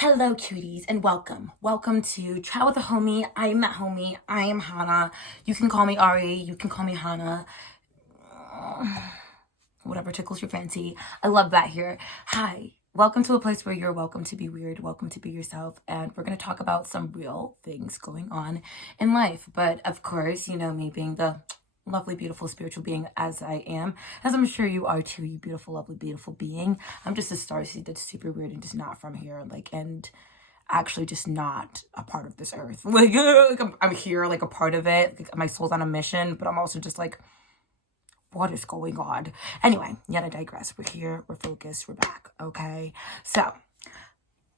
Hello, cuties, and welcome. Welcome to Chat with a Homie. I am that homie. I am Hannah. You can call me Ari. You can call me Hannah. Whatever tickles your fancy. I love that here. Hi. Welcome to a place where you're welcome to be weird, welcome to be yourself, and we're going to talk about some real things going on in life. But of course, you know, me being the lovely, beautiful, spiritual being as I am, as I'm sure you are too, you beautiful, lovely, beautiful being. I'm just a starseed that's super weird and just not from here, and actually just not a part of this earth. I'm here, like a part of it. Like, my soul's on a mission, but I'm also just like, what is going on? Anyway, yet I digress. We're here, we're focused, we're back, okay? So,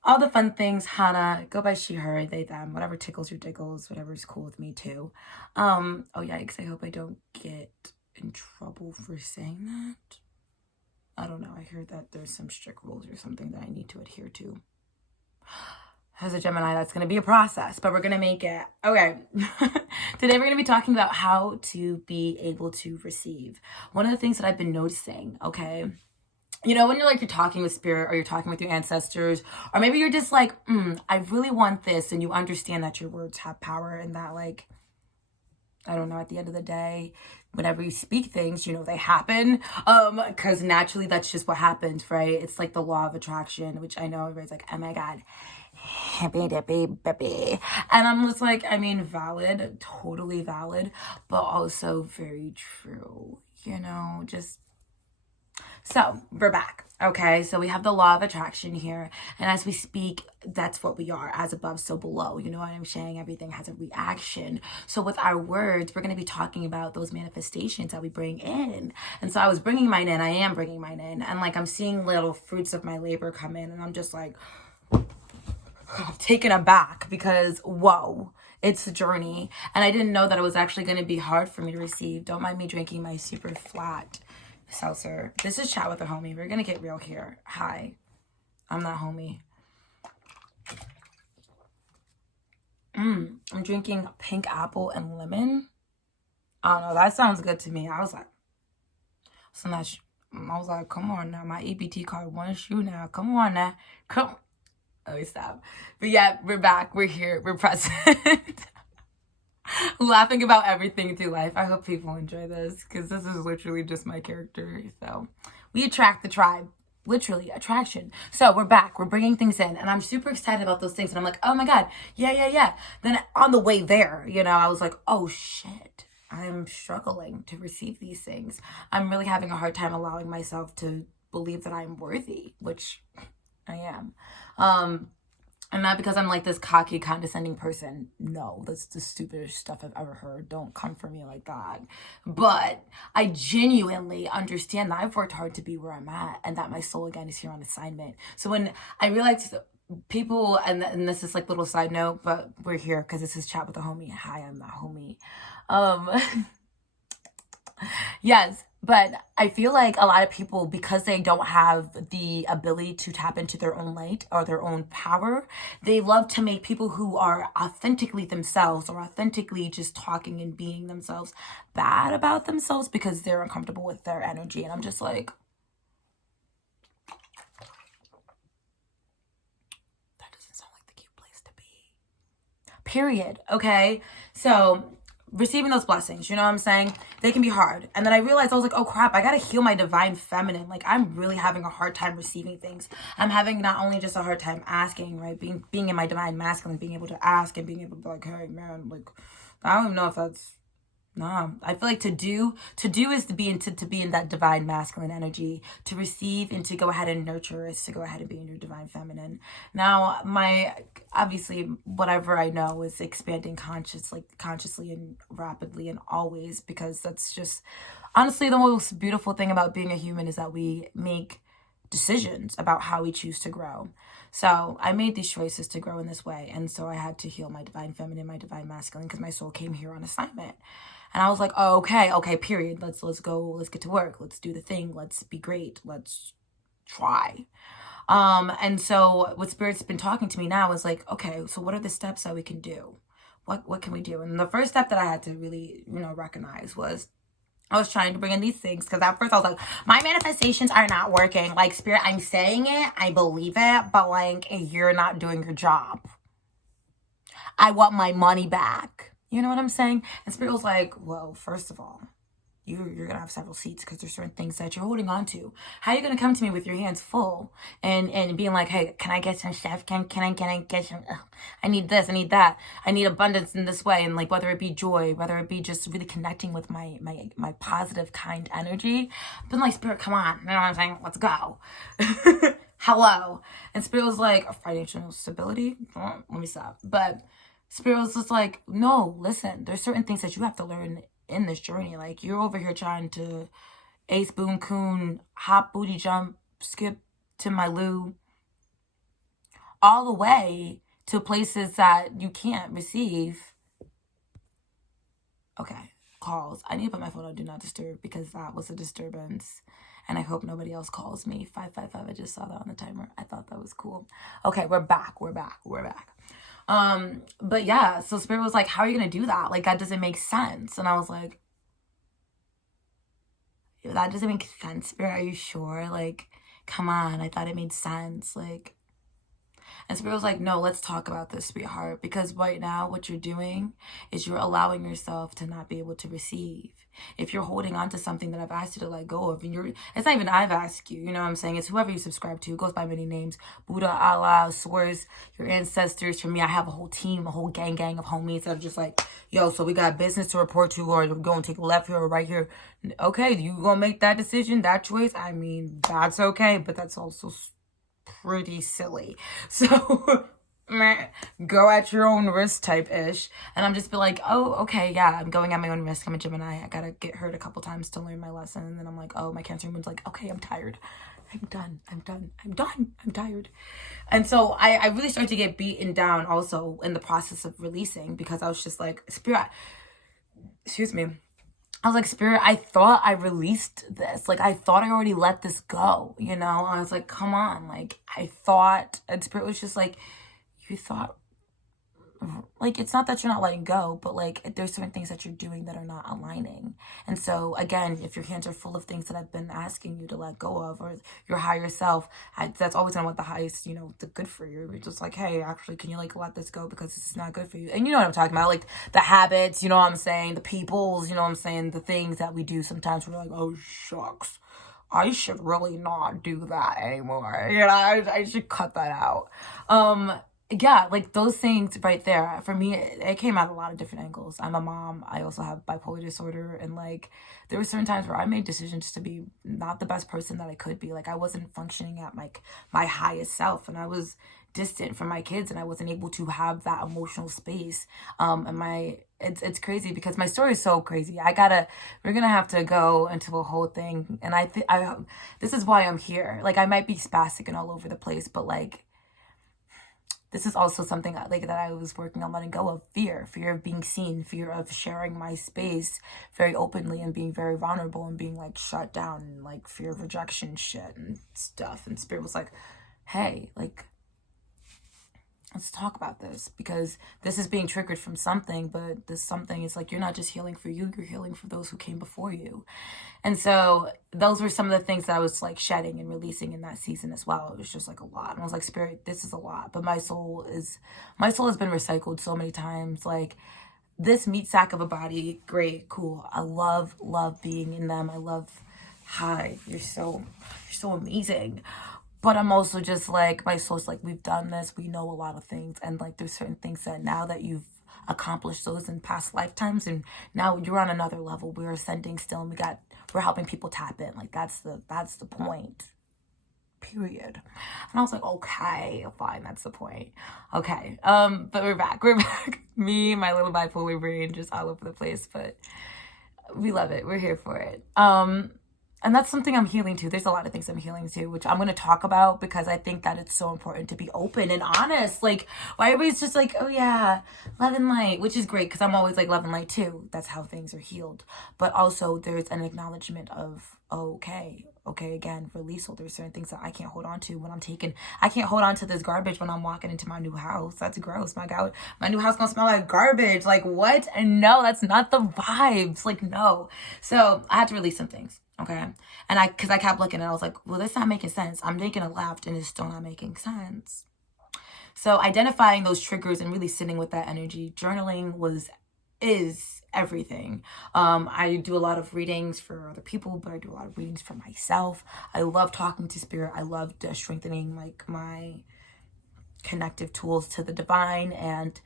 all the fun things, Hannah, go by she, her, they, them, whatever tickles your diggles, whatever's cool with me too. Oh yikes, I hope I don't get in trouble for saying that. I don't know, I heard that there's some strict rules or something that I need to adhere to. As a Gemini, that's going to be a process, but we're going to make it. Okay. Today we're going to be talking about how to be able to receive. One of the things that I've been noticing, okay, you know, when you're talking with spirit or you're talking with your ancestors, or maybe you're just like, I really want this, and you understand that your words have power and that, like, I don't know, at the end of the day, whenever you speak things, you know, they happen, because naturally that's just what happens, right? It's like the law of attraction, which I know everybody's like, oh my God, happy dippy bippy. And I'm just like, I mean, valid, totally valid, but also very true, you know, just. So we're back. Okay, so we have the law of attraction here, and as we speak, that's what we are, as above, so below. You know what I'm saying? Everything has a reaction. So with our words, we're going to be talking about those manifestations that we bring in. And so I was bringing mine in, I am bringing mine in, and like I'm seeing little fruits of my labor come in, and I'm just like, taken aback because, whoa, it's a journey. And I didn't know that it was actually going to be hard for me to receive. Don't mind me drinking my super flat seltzer. This is Chat with a Homie. We're going to get real here. Hi, I'm that homie. I'm drinking pink apple and lemon. I don't know. That sounds good to me. I was like, come on now. My EBT card wants you now. Come on now. Come. Oh, stop. But yeah, we're back. We're here. We're present. Laughing about everything through life. I hope people enjoy this because this is literally just my character. So we attract the tribe. Literally attraction. So we're back. We're bringing things in, and I'm super excited about those things. And I'm like, oh my God, yeah. Then on the way there, you know, I was like, oh shit, I'm struggling to receive these things. I'm really having a hard time allowing myself to believe that I'm worthy, which I am. And not because I'm like this cocky, condescending person. No, that's the stupidest stuff I've ever heard. Don't come for me like that. But I genuinely understand that I've worked hard to be where I'm at, and that my soul, again, is here on assignment. So when I realized people, and this is like little side note, but we're here because this is Chat with a Homie. Hi, I'm that homie. Yes, but I feel like a lot of people, because they don't have the ability to tap into their own light or their own power, they love to make people who are authentically themselves or authentically just talking and being themselves bad about themselves because they're uncomfortable with their energy. And I'm just like, that doesn't sound like the cute place to be. Period. Okay? So receiving those blessings, you know what I'm saying? They can be hard. And then I realized, I was like, oh crap, I gotta heal my divine feminine. Like, I'm really having a hard time receiving things. I'm having not only just a hard time asking, right? Being in my divine masculine, being able to ask and being able to be like, hey man, like, I don't even know if that's, nah. I feel like to do is to be in that divine masculine energy. To receive and to go ahead and nurture is to go ahead and be in your divine feminine. Now, obviously, whatever I know is expanding consciously and rapidly and always, because that's just honestly the most beautiful thing about being a human, is that we make decisions about how we choose to grow. So I made these choices to grow in this way, and so I had to heal my divine feminine, my divine masculine, because my soul came here on assignment. And I was like, oh, okay, period. Let's go, let's get to work, let's do the thing, let's be great, let's try. And so what Spirit's been talking to me now is like, okay, so what are the steps that we can do? What can we do? And the first step that I had to really, recognize was, I was trying to bring in these things because at first I was like, my manifestations are not working. Like, Spirit, I'm saying it, I believe it, but like, you're not doing your job. I want my money back. You know what I'm saying? And Spirit was like, well, first of all, you're going to have several seats because there's certain things that you're holding on to. How are you going to come to me with your hands full and being like, hey, can I get some stuff? Can I get some, I need this, I need that. I need abundance in this way. And like, whether it be joy, whether it be just really connecting with my positive, kind energy. But like, Spirit, come on. You know what I'm saying? Let's go. Hello. And Spirit was like, financial stability? Let me stop. But Spirit was just like, no, listen, there's certain things that you have to learn in this journey. Like, you're over here trying to ace, boom, coon, hop, booty, jump, skip to my loo, all the way to places that you can't receive. Okay, calls. I need to put my phone on Do Not Disturb because that was a disturbance. And I hope nobody else calls me. 555, I just saw that on the timer. I thought that was cool. Okay, we're back. But yeah, so Spirit was like, how are you going to do that? Like, that doesn't make sense. And I was like, that doesn't make sense, Spirit. Are you sure? Like, come on. I thought it made sense. Like, and Spirit was like, no, let's talk about this, sweetheart. Because right now, what you're doing is you're allowing yourself to not be able to receive. If you're holding on to something that I've asked you to let go of, and it's not even I've asked you, you know what I'm saying? It's whoever you subscribe to. It goes by many names. Buddha, Allah, source, your ancestors. For me, I have a whole team, a whole gang of homies that are just like, yo, so we got business to report to, or we're going to take a left here or right here. Okay, you gonna make that decision, that choice? I mean, that's okay, but that's also pretty silly. So go at your own risk type ish. And I'm just be like, oh, okay, yeah, I'm going at my own risk. I'm a Gemini. I gotta get hurt a couple times to learn my lesson. And then I'm like, oh, my Cancer moon's like, okay, I'm tired. I'm tired. And so I really started to get beaten down also in the process of releasing, because I was just like, Spirit, excuse me, I was like, Spirit, I thought I released this. Like, I thought I already let this go, you know? I was like, come on. Like, I thought, and Spirit was just like, you thought, like, it's not that you're not letting go, but like, there's certain things that you're doing that are not aligning. And so again, if your hands are full of things that I've been asking you to let go of, or your higher self, that's always gonna want the highest, you know, the good for you. It's just like, hey, actually, can you like let this go because this is not good for you? And you know what I'm talking about, like the habits, you know what I'm saying, the peoples, you know what I'm saying, the things that we do sometimes we're like, oh shucks, I should really not do that anymore. You know, I should cut that out. Yeah, like those things right there, for me, it came out a lot of different angles. I'm a mom. I also have bipolar disorder. And like, there were certain times where I made decisions to be not the best person that I could be. Like, I wasn't functioning at my highest self, and I was distant from my kids, and I wasn't able to have that emotional space. It's crazy because my story is so crazy. We're gonna have to go into a whole thing. And this is why I'm here. Like, I might be spastic and all over the place, but like, this is also something that I was working on letting go of. Fear of being seen, fear of sharing my space very openly and being very vulnerable and being like shut down, and like fear of rejection shit and stuff. And Spirit was like, hey, like, let's talk about this, because this is being triggered from something, but this something is like, you're not just healing for you, you're healing for those who came before you. And so those were some of the things that I was like shedding and releasing in that season as well. It was just like a lot. And I was like, Spirit, this is a lot. But my soul has been recycled so many times. Like, this meat sack of a body, great, cool. I love being in them. I love, hi, you're so amazing. But I'm also just like, my soul's like, we've done this, we know a lot of things, and like there's certain things that now that you've accomplished those in past lifetimes, and now you're on another level, we're ascending still, and we're helping people tap in. Like, that's the point, period. And I was like, okay, fine, that's the point. Okay, but we're back. Me, my little bipolar brain, just all over the place, but we love it, we're here for it. And that's something I'm healing too. There's a lot of things I'm healing too, which I'm going to talk about because I think that it's so important to be open and honest. Like, why everybody's just like, oh yeah, love and light, which is great because I'm always like love and light too. That's how things are healed. But also there's an acknowledgement of, oh, okay, again, release. So there's certain things that I can't hold on to when I'm taking, I can't hold on to this garbage when I'm walking into my new house. That's gross. My God, my new house gonna smell like garbage. Like what? And no, that's not the vibes. Like, no. So I had to release some things. Okay. And cause I kept looking and I was like, well, that's not making sense. I'm making a left and it's still not making sense. So identifying those triggers and really sitting with that energy, journaling is everything. I do a lot of readings for other people, but I do a lot of readings for myself. I love talking to spirit. I love strengthening like my connective tools to the divine, and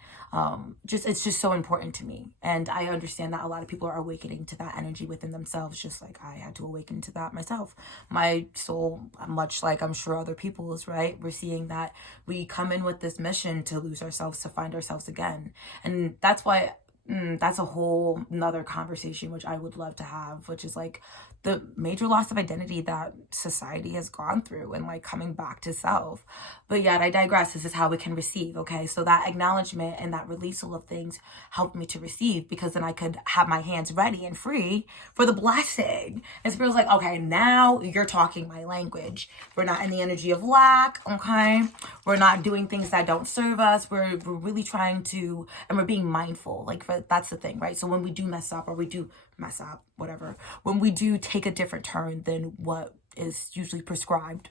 it's just so important to me. And I understand that a lot of people are awakening to that energy within themselves, just like I had to awaken to that myself. My soul, much like I'm sure other people's, right? We're seeing that we come in with this mission to lose ourselves, to find ourselves again. And that's why that's a whole nother conversation, which I would love to have, which is like the major loss of identity that society has gone through and like coming back to self. But yet I digress. This is how we can receive. Okay. So that acknowledgement and that releasal of things helped me to receive, because then I could have my hands ready and free for the blessing. And Spirit's like, okay, now you're talking my language. We're not in the energy of lack. Okay. We're not doing things that don't serve us. We're really trying to, and we're being mindful. Like that's the thing, right? So when we do mess up, or we do mess up, whatever, when we do take a different turn than what is usually prescribed,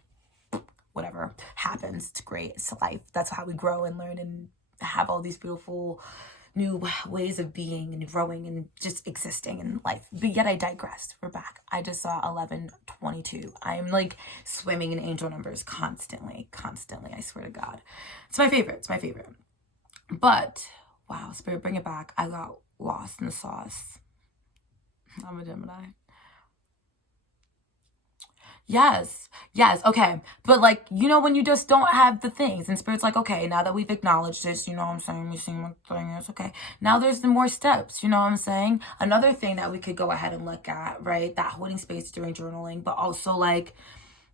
whatever happens, it's great. It's life. That's how we grow and learn and have all these beautiful new ways of being and growing and just existing in life. But yet I digressed. We're back. I just saw 1122. I'm like swimming in angel numbers constantly. I swear to God. It's my favorite. But wow, Spirit, bring it back. I got lost in the sauce. I'm a Gemini. Yes. Okay. But like, when you just don't have the things, and Spirit's like, okay, now that we've acknowledged this, you know what I'm saying? We've seen what the thing is. Okay. Now there's the more steps, you know what I'm saying? Another thing that we could go ahead and look at, right? That holding space during journaling, but also like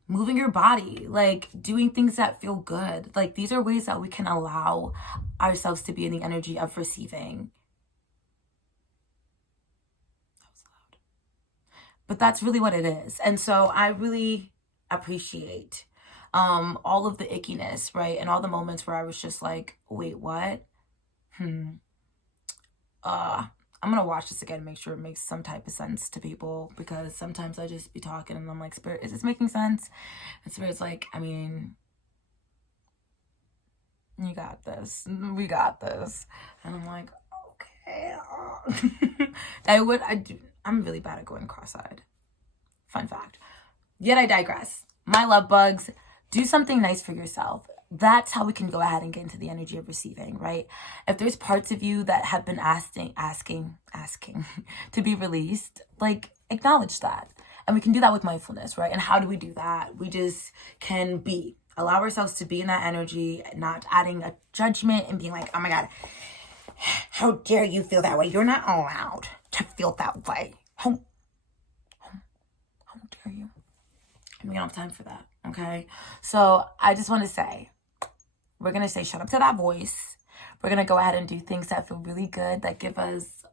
moving your body, like doing things that feel good. Like these are ways that we can allow ourselves to be in the energy of receiving. But that's really what it is. And so I really appreciate all of the ickiness, right? And all the moments where I was just like, wait, what? I'm going to watch this again and make sure it makes some type of sense to people, because sometimes I just be talking and I'm like, Spirit, is this making sense? And Spirit's like, I mean, you got this. We got this. And I'm like, okay. I'm really bad at going cross-eyed. Fun fact. Yet I digress. My love bugs, do something nice for yourself. That's how we can go ahead and get into the energy of receiving, right? If there's parts of you that have been asking to be released, like acknowledge that. And we can do that with mindfulness, right? And how do we do that? We just can allow ourselves to be in that energy, not adding a judgment and being like, oh my God, how dare you feel that way? You're not allowed to feel that way. How dare you? We don't have time for that, okay? So I just want to say, we're going to say shut up to that voice. We're going to go ahead and do things that feel really good, that give us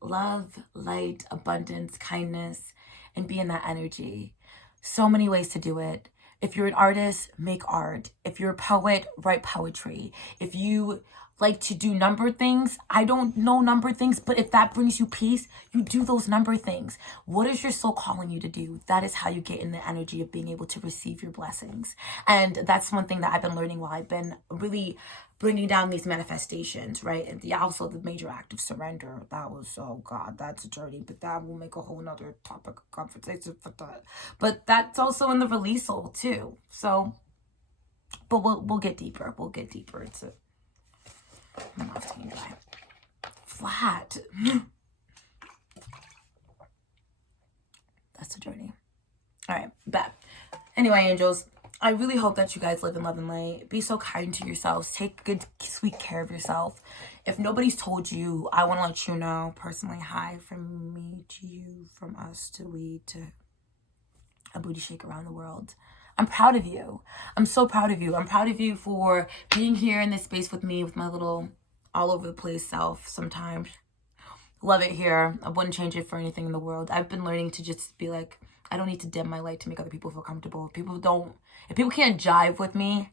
love, light, abundance, kindness, and be in that energy. So many ways to do it. If you're an artist, make art. If you're a poet, write poetry. If you like to do number things, I don't know number things, but if that brings you peace, you do those number things. What is your soul calling you to do? That is how you get in the energy of being able to receive your blessings. And that's one thing that I've been learning while I've been really bringing down these manifestations, right? And also the major act of surrender. That was, oh God, that's a journey, but that will make a whole nother topic of conversation for that. But that's also in the release soul too. So, but we'll get deeper. We'll get deeper into it. I'm not taking dry. Flat. That's the journey. All right, bet. Anyway, angels, I really hope that you guys live in love and light. Be so kind to yourselves. Take good, sweet care of yourself. If nobody's told you, I want to let you know personally, hi from me to you, from us to we to a booty shake around the world. I'm proud of you. I'm so proud of you. I'm proud of you for being here in this space with me, with my little all over the place self sometimes. Love it here. I wouldn't change it for anything in the world. I've been learning to just be like, I don't need to dim my light to make other people feel comfortable. If people can't jive with me,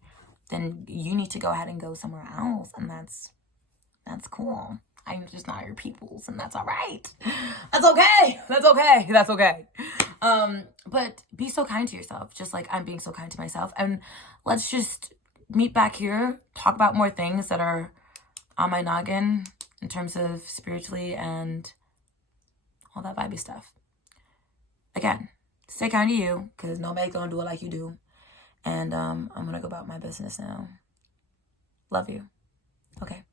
then you need to go ahead and go somewhere else. And that's cool. I'm just not your peoples, and that's all right. That's okay. That's okay. That's okay. But be so kind to yourself, just like I'm being so kind to myself. And let's just meet back here, talk about more things that are on my noggin in terms of spiritually and all that vibey stuff. Again, stay kind to you, because nobody's gonna do it like you do. And I'm gonna go about my business now. Love you. Okay.